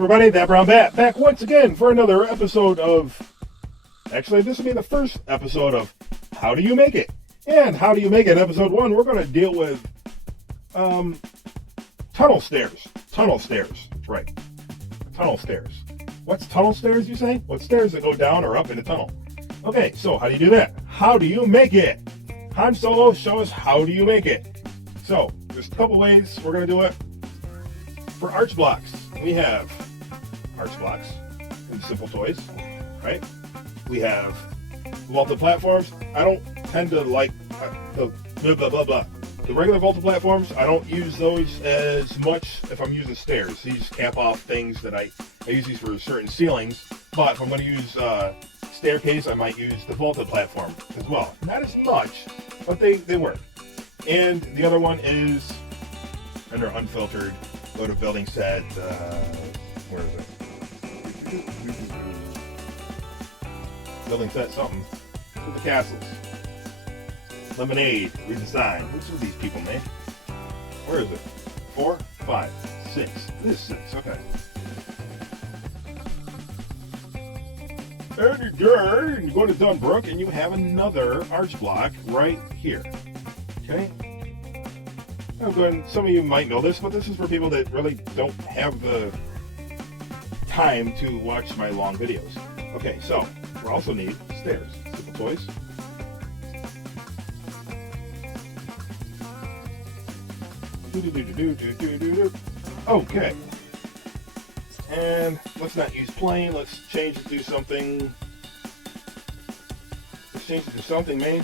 everybody, That Brown Bat back once again for another episode of... Actually, this will be the first episode of How Do You Make It? And How Do You Make It, episode 1, we're going to deal with tunnel stairs. Tunnel stairs, right. Tunnel stairs. What's tunnel stairs, you say? What stairs that go down or up in a tunnel? Okay, so how do you do that? How do you make it? Han Solo, show us how do you make it. So, there's a couple ways we're going to do it. For arch blocks, we have arch blocks in Simple Toys, right? We have vaulted platforms. I don't tend to like the blah, blah, blah, blah. The regular vaulted platforms, I don't use those as much if I'm using stairs. These cap off things that I use these for certain ceilings. But if I'm going to use staircase, I might use the vaulted platform as well. Not as much, but they work. And the other one is under unfiltered. Go to building set, where is it? Building set something. For the castles. Lemonade, redesign. Which of these people, man? Where is it? 4, 5, 6. This is 6, okay. And you go to Dunbrook and you have another arch block right here. Okay? Oh, good. Some of you might know this, but this is for people that really don't have the time to watch my long videos. Okay, so we also need stairs. Simple Toys. Okay. And let's not use plain. Let's change it to something. Let's change it to something, man.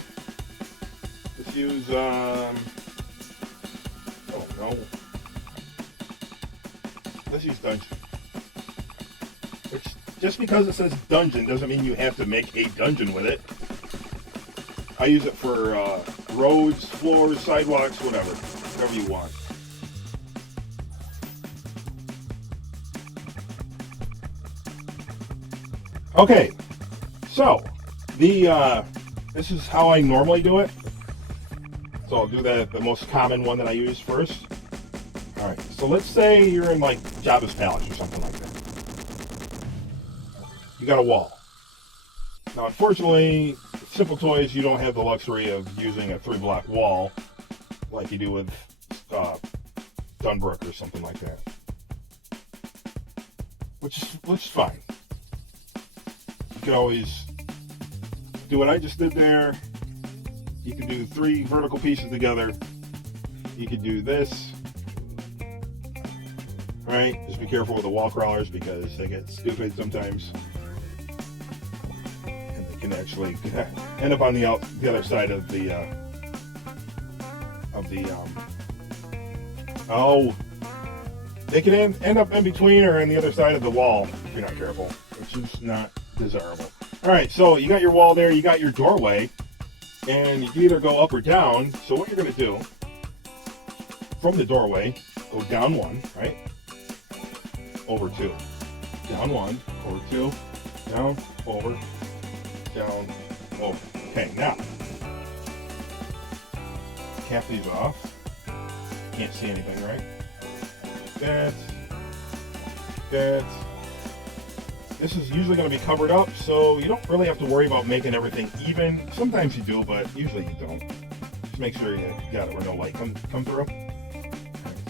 Let's use no. Let's use dungeon. Which, just because it says dungeon doesn't mean you have to make a dungeon with it. I use it for roads, floors, sidewalks, whatever you want. Okay, so this is how I normally do it. So I'll do the most common one that I use first. Alright, so let's say you're in like Jabba's Palace or something like that. You got a wall. Now unfortunately, Simple Toys, you don't have the luxury of using a 3-block wall like you do with Dunbrook or something like that. Which is fine. You can always do what I just did there. You can do 3 vertical pieces together. You can do this. Right? Just be careful with the wall crawlers because they get stupid sometimes. And they can actually end up on the other side of the they can end up in between or on the other side of the wall if you're not careful, which is not desirable. Alright, so you got your wall there, you got your doorway. And you can either go up or down. So what you're going to do, from the doorway, go down 1, right? Over 2. Down 1, over 2, down, over, down, over. Okay, now, cap these off. Can't see anything, right? That. This is usually going to be covered up, so you don't really have to worry about making everything even. Sometimes you do, but usually you don't. Just make sure you got it where no light come through. Right,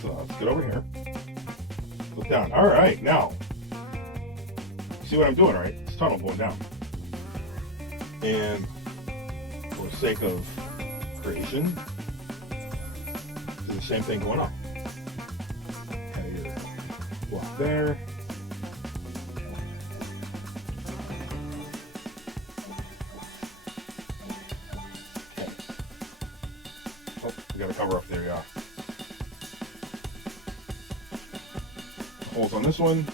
so let's get over here. Look down. All right, now, see what I'm doing, right? It's tunnel going down. And for the sake of creation, do the same thing going up. Have your block there. We got a cover up there, yeah. Holes on this one.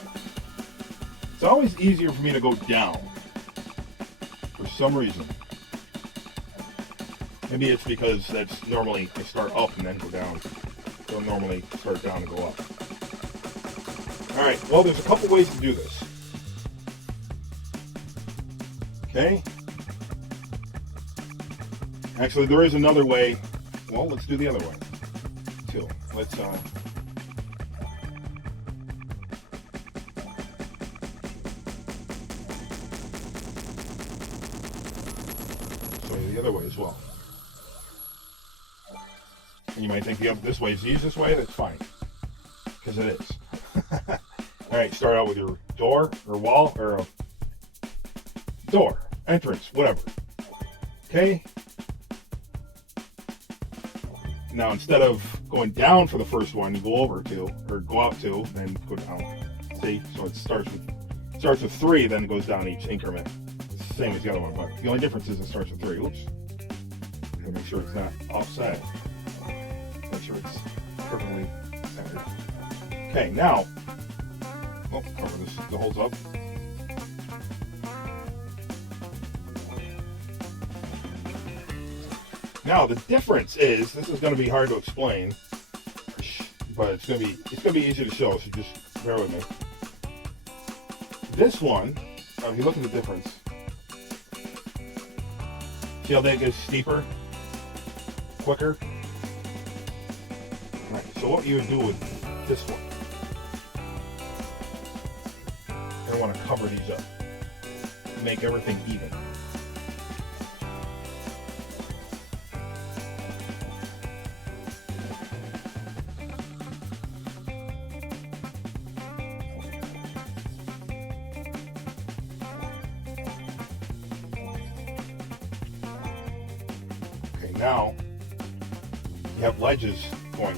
It's always easier for me to go down. For some reason. Maybe it's because that's normally I start up and then go down. So I normally start down and go up. Alright, well there's a couple ways to do this. Okay? Actually, there is another way. Well, let's do the other way, too. Let's the other way as well. And you might think this way is the easiest way. That's fine, because it is. All right, start out with your door or wall or a door, entrance, whatever. Okay. Now instead of going down for the first one, you go over two or go out two, then go down. See, so it starts with 3, then goes down each increment. It's the same as the other one, but the only difference is it starts with 3. Oops. Gotta make sure it's not offset. Make sure it's perfectly centered. Okay, now, cover this, the holes up. Now the difference is, this is going to be hard to explain, but it's going to be easy to show. So just bear with me. This one, if you look at the difference, see how that gets steeper, quicker. All right. So what you would do with this one, you're going to want to cover these up, make everything even. Now you have ledges going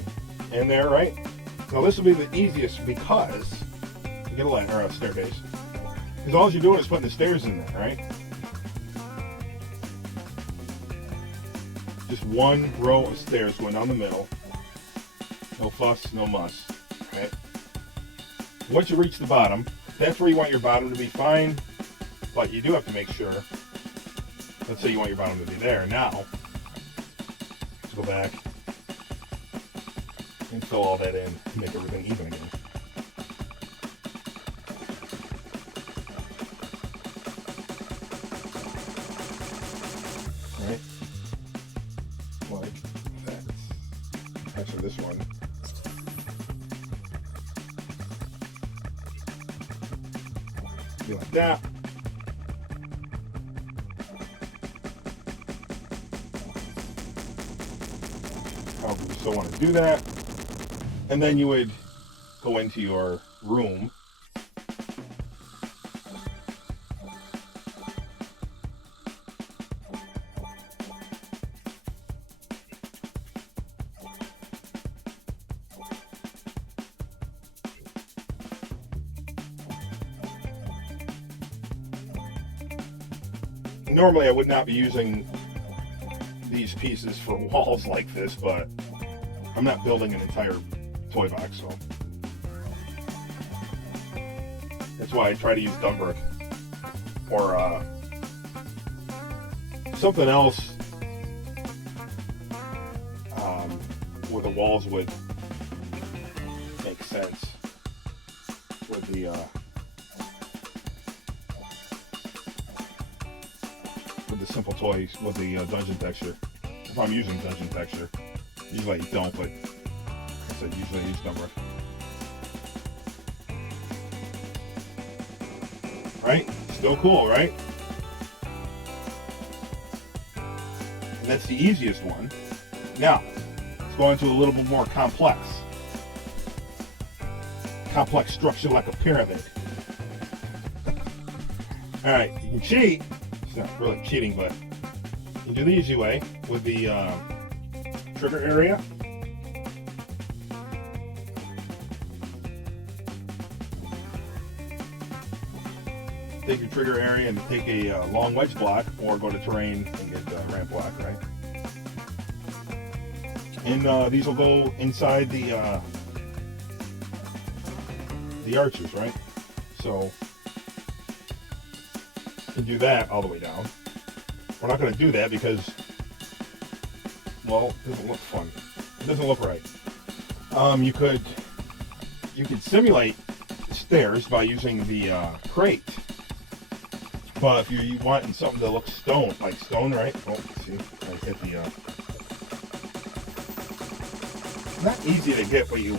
in there, right? Now this will be the easiest because you get a ladder or a staircase. Because all you're doing is putting the stairs in there, right? Just one row of stairs going down the middle. No fuss, no muss. Right? Once you reach the bottom, that's where you want your bottom to be fine, but you do have to make sure. Let's say you want your bottom to be there. Now go back and fill all that in to make everything even again. Right? Like that. Actually, this one. Be like that. However you still want to do that. And then you would go into your room. Normally I would not be using these pieces for walls like this, but I'm not building an entire toy box, so that's why I try to use Dunbrick or something else where the walls would make sense with the Simple Toys with the dungeon texture. If I'm using dungeon texture, usually I don't, but like I said, usually I use Dunbrick. Right? Still cool, right? And that's the easiest one. Now, let's go into a little bit more complex. Complex structure like a pyramid. Alright, you can cheat. It's not really cheating, but you do the easy way with the trigger area. Take your trigger area and take a long wedge block, or go to terrain and get a ramp block, right? And these will go inside the arches, right? So you can do that all the way down. We're not going to do that because, well, it doesn't look fun. It doesn't look right. You could simulate stairs by using the crate. But if you're wanting something that looks stone, like stone, right? Oh, see, I hit the. Not easy to get, but you.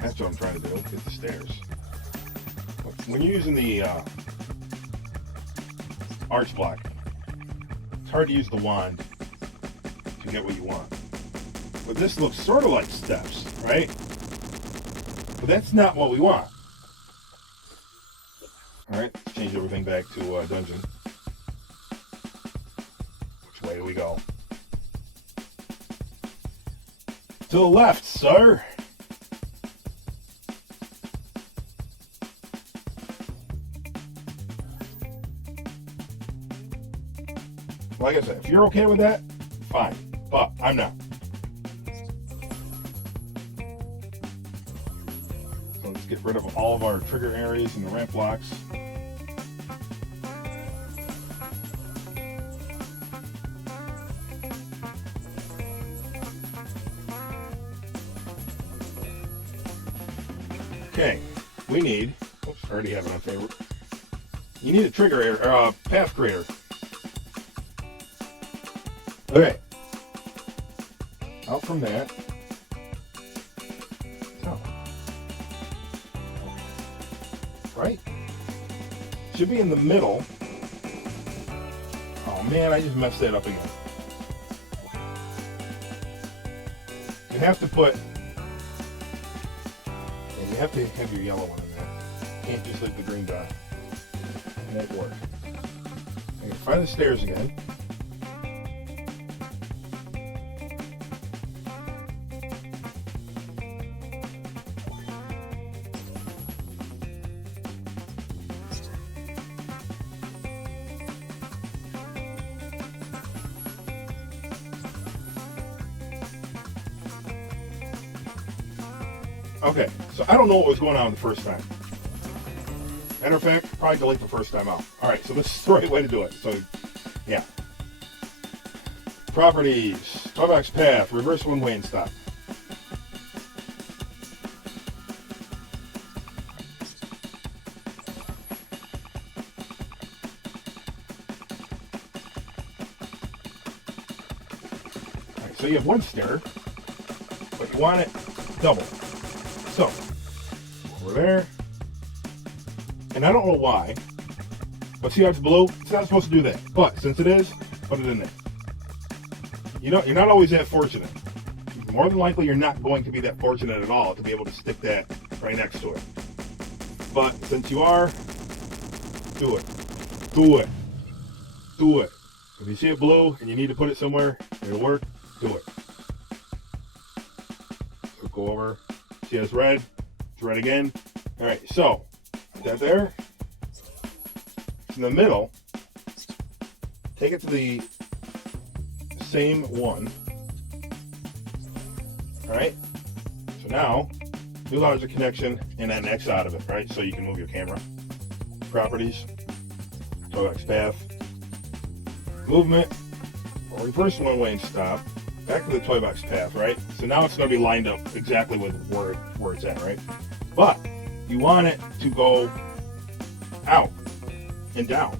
That's what I'm trying to do. Get the stairs. When you're using the arch block. It's hard to use the wand to get what you want. But this looks sort of like steps, right? But that's not what we want. Alright, let's change everything back to dungeon. Which way do we go? To the left, sir! Like I said, if you're okay with that, fine. But I'm not. So let's get rid of all of our trigger areas and the ramp blocks. Okay, we need, oops, I already have it on favorite. You need a trigger area, or a path creator. Okay, out from that, oh. Right? Should be in the middle. Oh man, I just messed that up again. You have to put, and you have to have your yellow one in there. You can't just leave the green dot. It won't work. Okay, find the stairs again. Okay, so I don't know what was going on the first time. Matter of fact, probably delete the first time out. Alright, so this is the right way to do it. So, yeah. Properties, Toybox path, reverse one way and stop. Alright, so you have one stair, but you want it double. So, over there, and I don't know why, but see how it's blue? It's not supposed to do that, but since it is, put it in there. You know, you're not always that fortunate. More than likely, you're not going to be that fortunate at all to be able to stick that right next to it. But since you are, do it. Do it. Do it. If you see it blue and you need to put it somewhere, it'll work, do it. So go over. See, it's red. It's red again. All right, so that there. It's in the middle. Take it to the same one. All right. So now, do logic connection and then X out of it, right? So you can move your camera. Properties. Toybox path. Movement. Or reverse one way and stop. Back to the Toybox path, right? So now it's going to be lined up exactly with where it's at, right? But you want it to go out and down.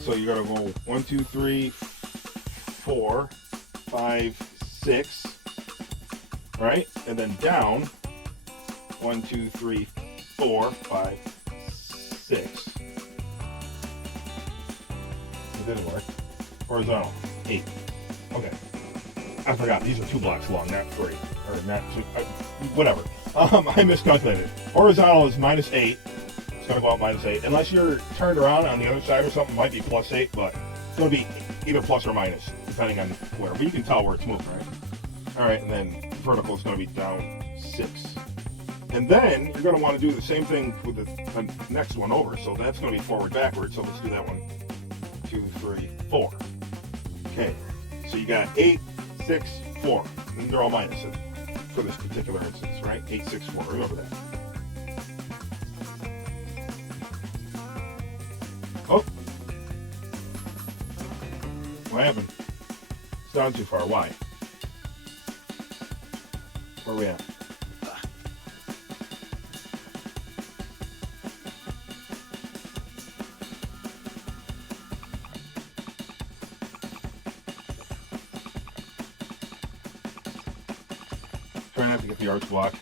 So you're going to go 1, 2, 3, 4, 5, 6, right? And then down 1, 2, 3, 4, 5, 6. It didn't work. Horizontal 8. Okay. I forgot, these are 2 blocks long, not 3. Or not 2, whatever. I miscalculated. Horizontal is -8. It's going to go out -8. Unless you're turned around on the other side or something, it might be +8, but it's going to be either plus or minus, depending on where. But you can tell where it's moving, right? Alright, and then vertical is going to be down 6. And then you're going to want to do the same thing with the next one over. So that's going to be forward, backward. So let's do that one. 2, 3, 4. Okay, so you got 8, 6, 4. And they're all minuses for this particular instance, right? 8, 6, 4. Remember that. Oh. What happened? It's down too far. Why? Where are we at? Try not to get the arch block.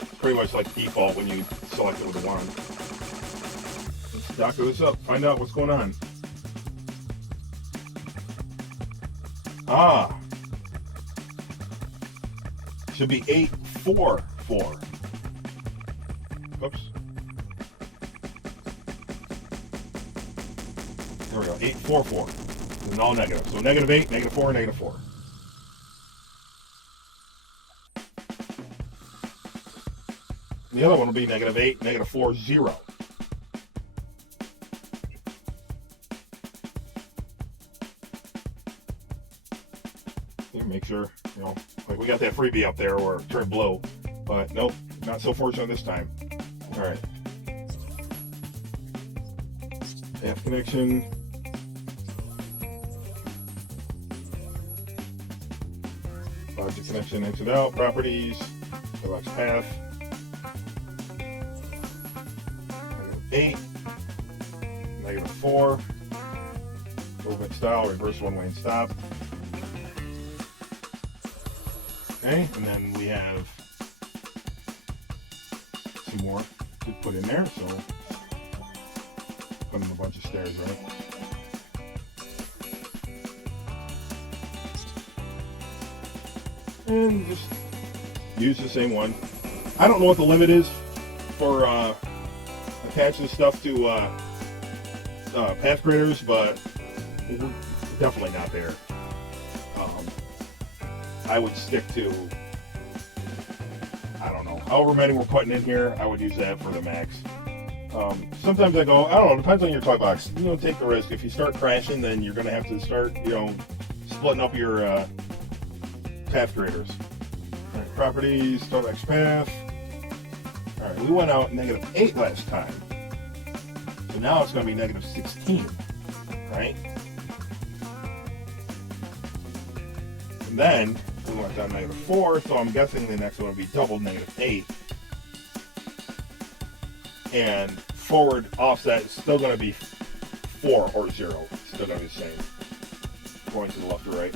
It's pretty much like default when you select it with a wand. doctor this up. Find out what's going on. Ah. Should be 844. Oops. There we go. 844. It's all negative. So -8, -4, -4. The other one will be -8, -4, 0. Make sure, like we got that freebie up there where it turned blue, but nope, not so fortunate this time. All right. Path connection. Logic connection, exit out, properties, select path. -8, -4, movement style, reverse one lane stop. Okay, and then we have some more to put in there, so put in a bunch of stairs, right? And just use the same one. I don't know what the limit is for attaching stuff to path graders, but we're definitely not there. I would stick to, I don't know, however many we're putting in here, I would use that for the max. Sometimes I go, I don't know, depends on your toy box. Take the risk. If you start crashing, then you're going to have to start, splitting up your path graders. All right, properties, toy box path. All right, we went out -8 last time. So now it's going to be -16, right? And then we went down -4, so I'm guessing the next one will be double -8. And forward offset is still going to be 4 or 0. It's still going to be the same. Going to the left or right.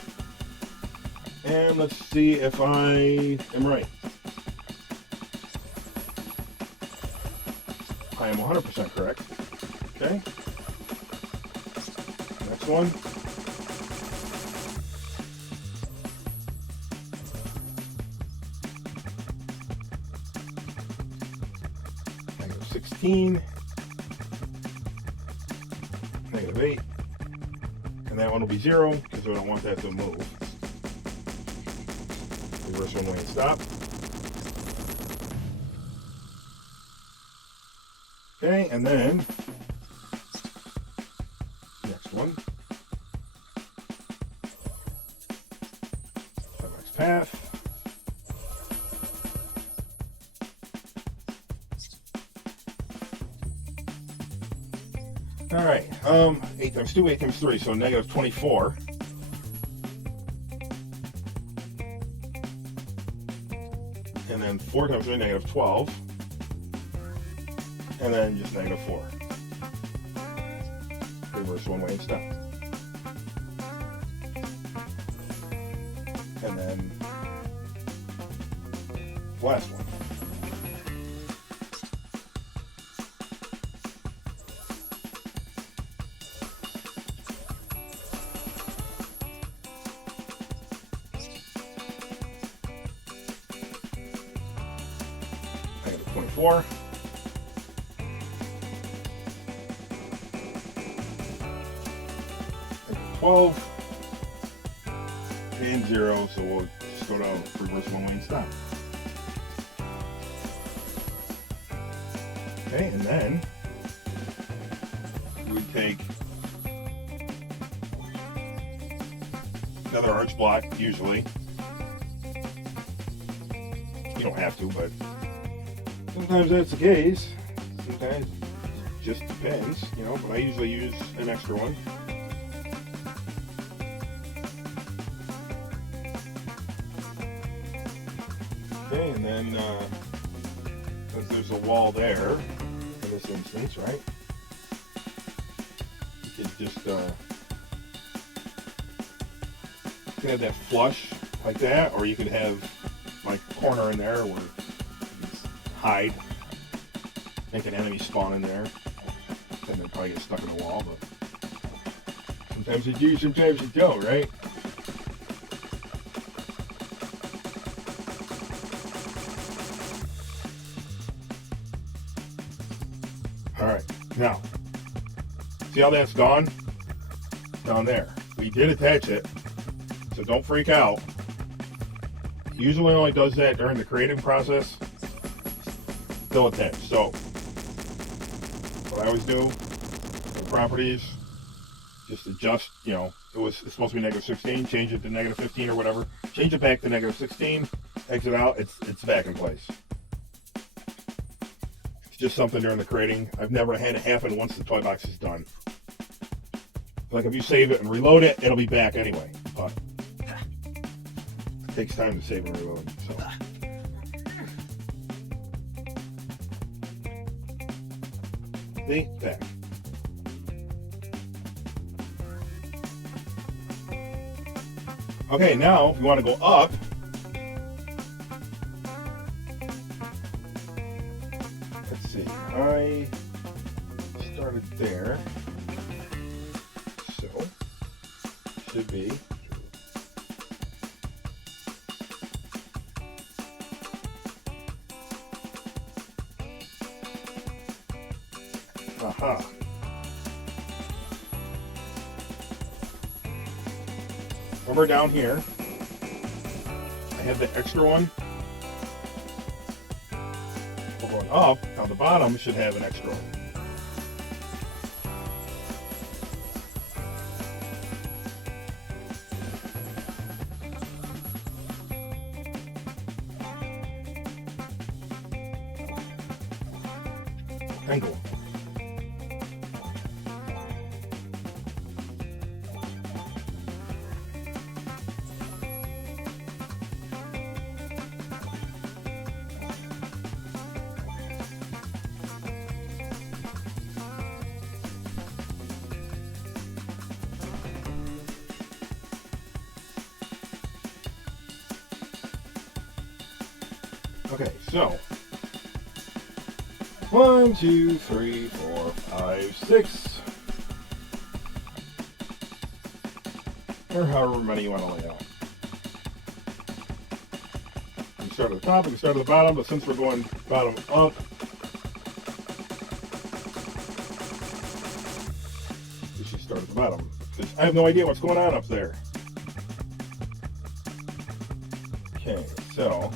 And let's see if I am right. I am 100% correct. Okay. Next one. -16, -8, and that one will be 0 because we don't want that to move. Reverse one way and stop. Okay, and then next one. Next path. All right, 8 times 2, 8 times 3, so -24. And then 4 times 3, -12. And then just -4. Reverse one way and stop. And then last one. -24. -12. And 0, so we'll just go down reverse one way and stop. Okay, and then we take another arch block, usually. You don't have to, but sometimes that's the case. Sometimes it just depends, but I usually use an extra one. Okay, and then since there's a wall there, in this instance, right? You could just you could have that flush like that, or you could have like a corner in there where you hide, make an enemy spawn in there. and then probably get stuck in the wall, but sometimes you do, sometimes you don't, right? Alright, now, see how that's gone? Down there. We did attach it, so don't freak out. Usually only does that during the creating process. Still attached. So, what I always do for properties, just adjust, you know, it's supposed to be negative 16, change it to negative 15 or whatever. Change it back to negative 16, exit out, it's back in place. It's just something during the creating. I've never had it happen once the toy box is done. Like if you save it and reload it, it'll be back anyway. But it takes time to save and reload. So. See? Back. Okay, now if you want to go up, let's see. I started there. So, should be. Aha. Remember down here, I have the extra one. We're going up, now the bottom should have an extra one. Angle. Okay, so 1, 2, 3, 4, 5, 6, or however many you want to lay out. You can start at the top, you can start at the bottom, but since we're going bottom up, we should start at the bottom, because I have no idea what's going on up there. Okay, so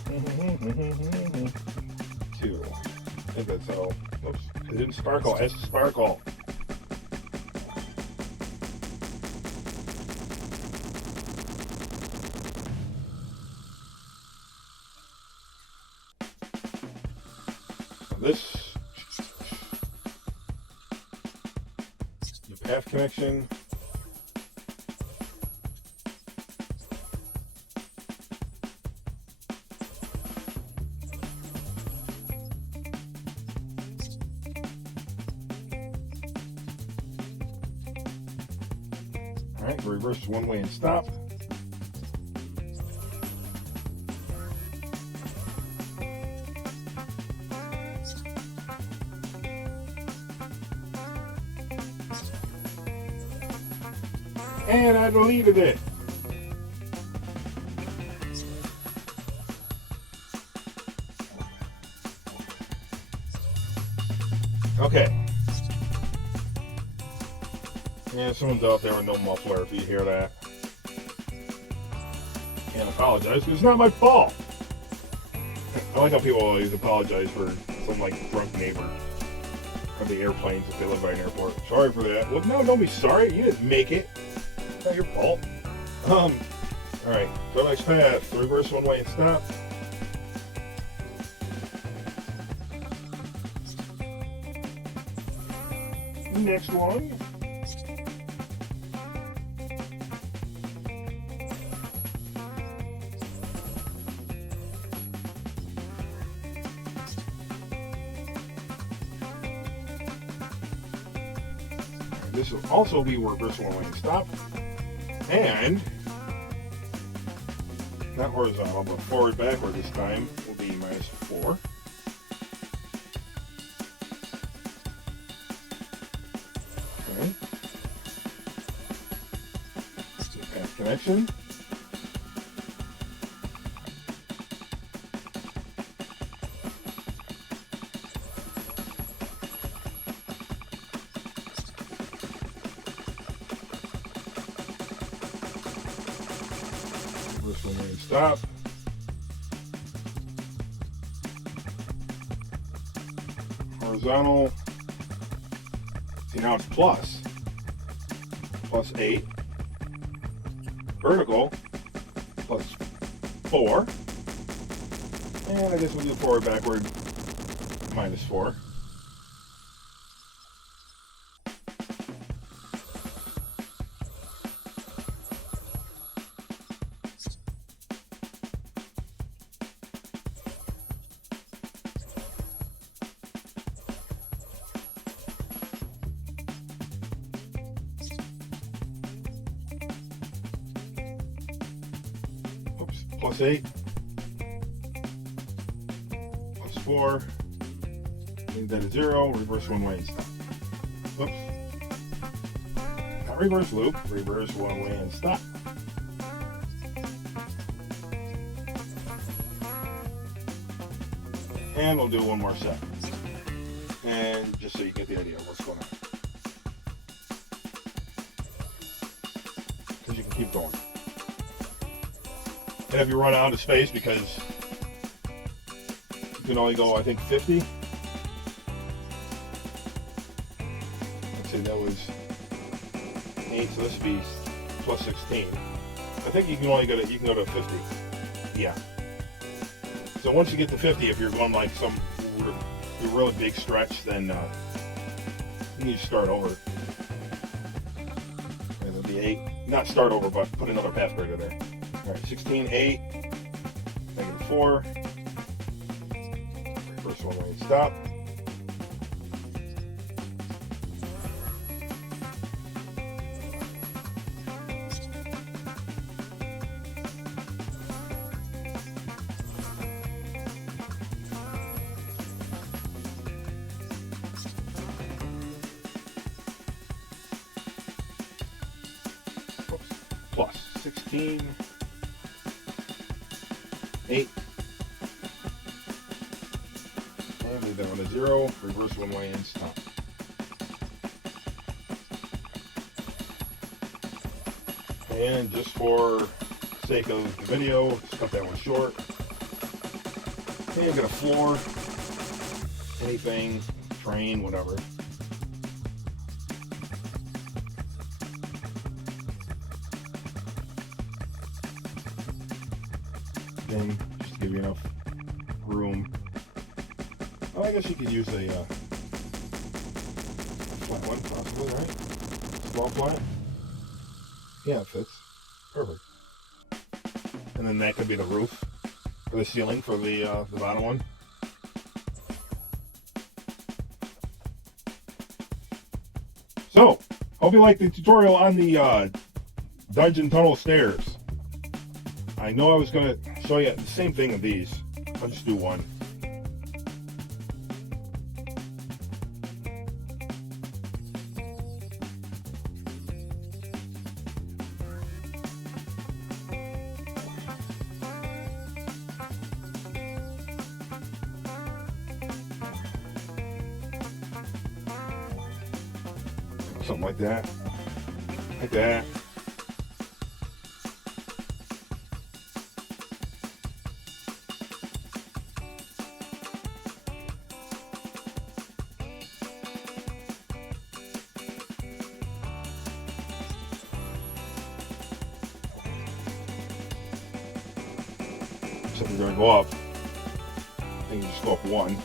2. I think that's all. Oops, it didn't sparkle. It has to sparkle. So this, the path connection. Alright, reverse one way and stop. And I deleted it. Okay. Yeah, someone's out there with no muffler if you hear that. Can't apologize, because it's not my fault. I like how people always apologize for some like drunk neighbor. Or the airplanes if they live by an airport. Sorry for that. Well, no, don't be sorry. You didn't make it. It's not your fault. Alright, so next path. Reverse one way and stop. Next one. This will also be reverse one way and stop. And not horizontal, but forward backward this time will be -4. connection. Reverse one way and stop. Horizontal. See, now it's plus 8. Vertical plus 4. And I guess we'll do forward, backward, minus 4. Plus 8, plus 4, leave that at 0, reverse one way and stop. Whoops. Not reverse loop, reverse one way and stop. And we'll do one more set. And just so you get the idea of what's going on. Because you can keep going. And if you run out of space, because you can only go, I think, 50. Let's see, that was 8, so this would be plus 16. I think you can only go to, you can go to 50. Yeah. So once you get to 50, if you're going like some really big stretch, then you need to start over. And it'll be 8. Not start over, but put another path breaker there. All right, 16, 8, negative 4, reverse one way and stop. Oops. Plus 16. 8. And leave that on a 0. Reverse one way and stop. And just for sake of the video, just cut that one short. And get a floor, anything, train, whatever. Thing, just to give you enough room. Well, I guess you could use a flat one, possibly, right? Small flat. Yeah, it fits. Perfect. And then that could be the roof, or the ceiling for the bottom one. So, hope you liked the tutorial on the dungeon tunnel stairs. I know I was going to show you the same thing of these. I'll just do one. Something like that. Like that. So we're going to go up. I think you just go up 1.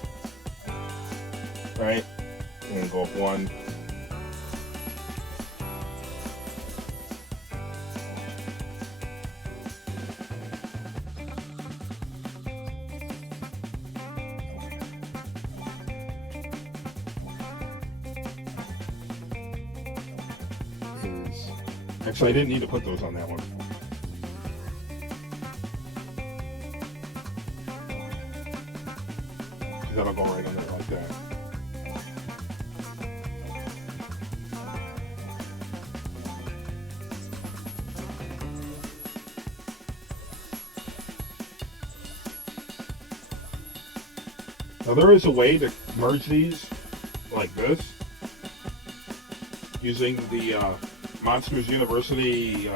Right? And then go up 1. Actually, I didn't need to put those on that one. That'll go right on there like that. Now there is a way to merge these like this using the Monsters University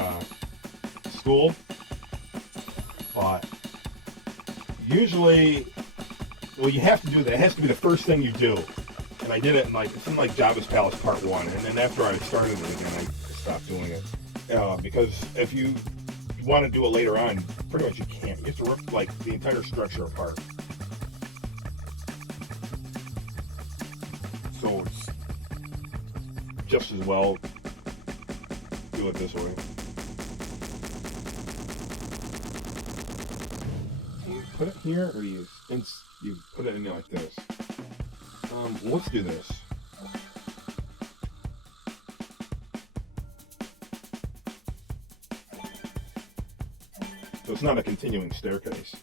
school, but usually, well, you have to do that. It has to be the first thing you do. And I did it in it's in Jabba's Palace Part 1, and then after I started it again, I stopped doing it. Because if you want to do it later on, pretty much you can't. You have to rip the entire structure apart. So it's just as well do it this way. You put it here, or you put it in like this. Let's do this. So it's not a continuing staircase.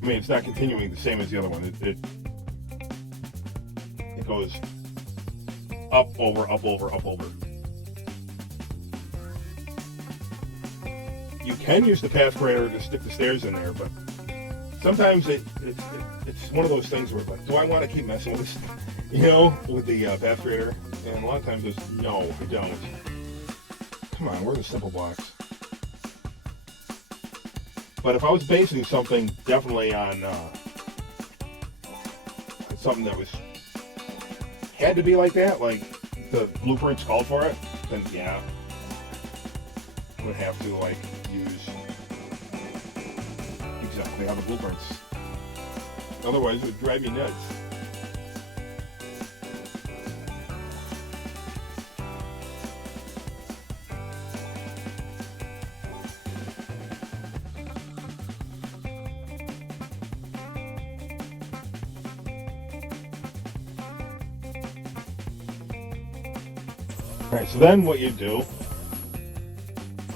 I mean, it's not continuing the same as the other one. It goes up, over, up, over, up, over. You can use the path creator to stick the stairs in there, but sometimes it's one of those things where do I want to keep messing with this, with the path creator? And a lot of times it's no, I don't. Come on, where are the simple blocks? But if I was basing something definitely on something that had to be like that, like the blueprints called for it, then yeah, I would have to use exactly how the blueprints. Otherwise, it would drive me nuts. Alright, so then what you do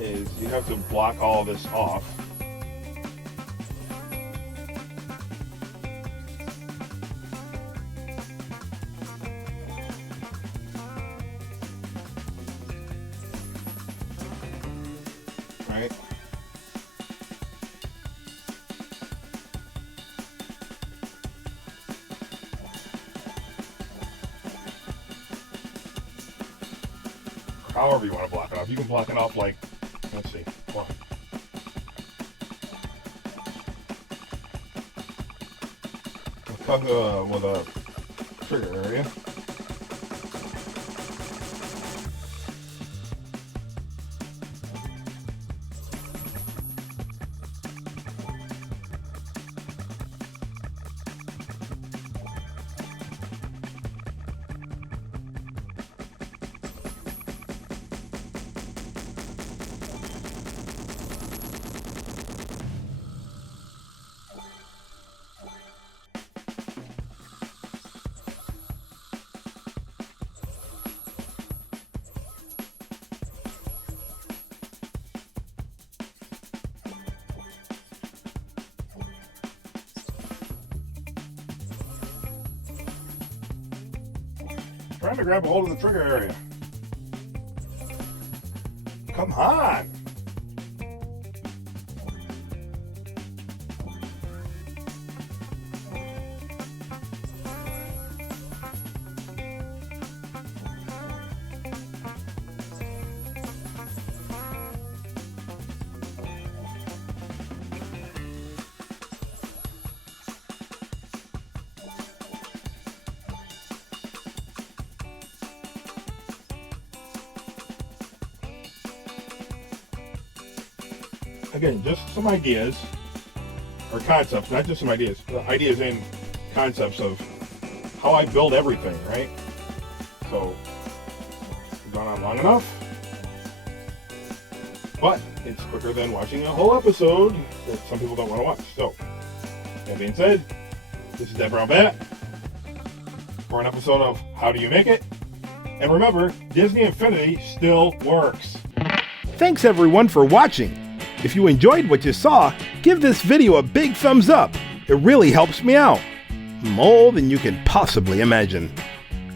is you have to block all this off. Right? However you want to block it off. You can block it off let's see, one. Cut with a trigger area. Trying to grab a hold of the trigger area. Come on! Again, just some ideas or concepts, not just some ideas, ideas and concepts of how I build everything, right? So, it's gone on long enough, but it's quicker than watching a whole episode that some people don't want to watch. So, that being said, this is That Brown Bat for an episode of How Do You Make It? And remember, Disney Infinity still works. Thanks everyone for watching. If you enjoyed what you saw, give this video a big thumbs up. It really helps me out. More than you can possibly imagine.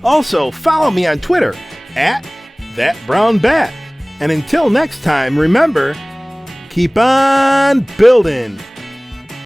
Also, follow me on Twitter @ThatBrownBat. And until next time, remember, keep on building.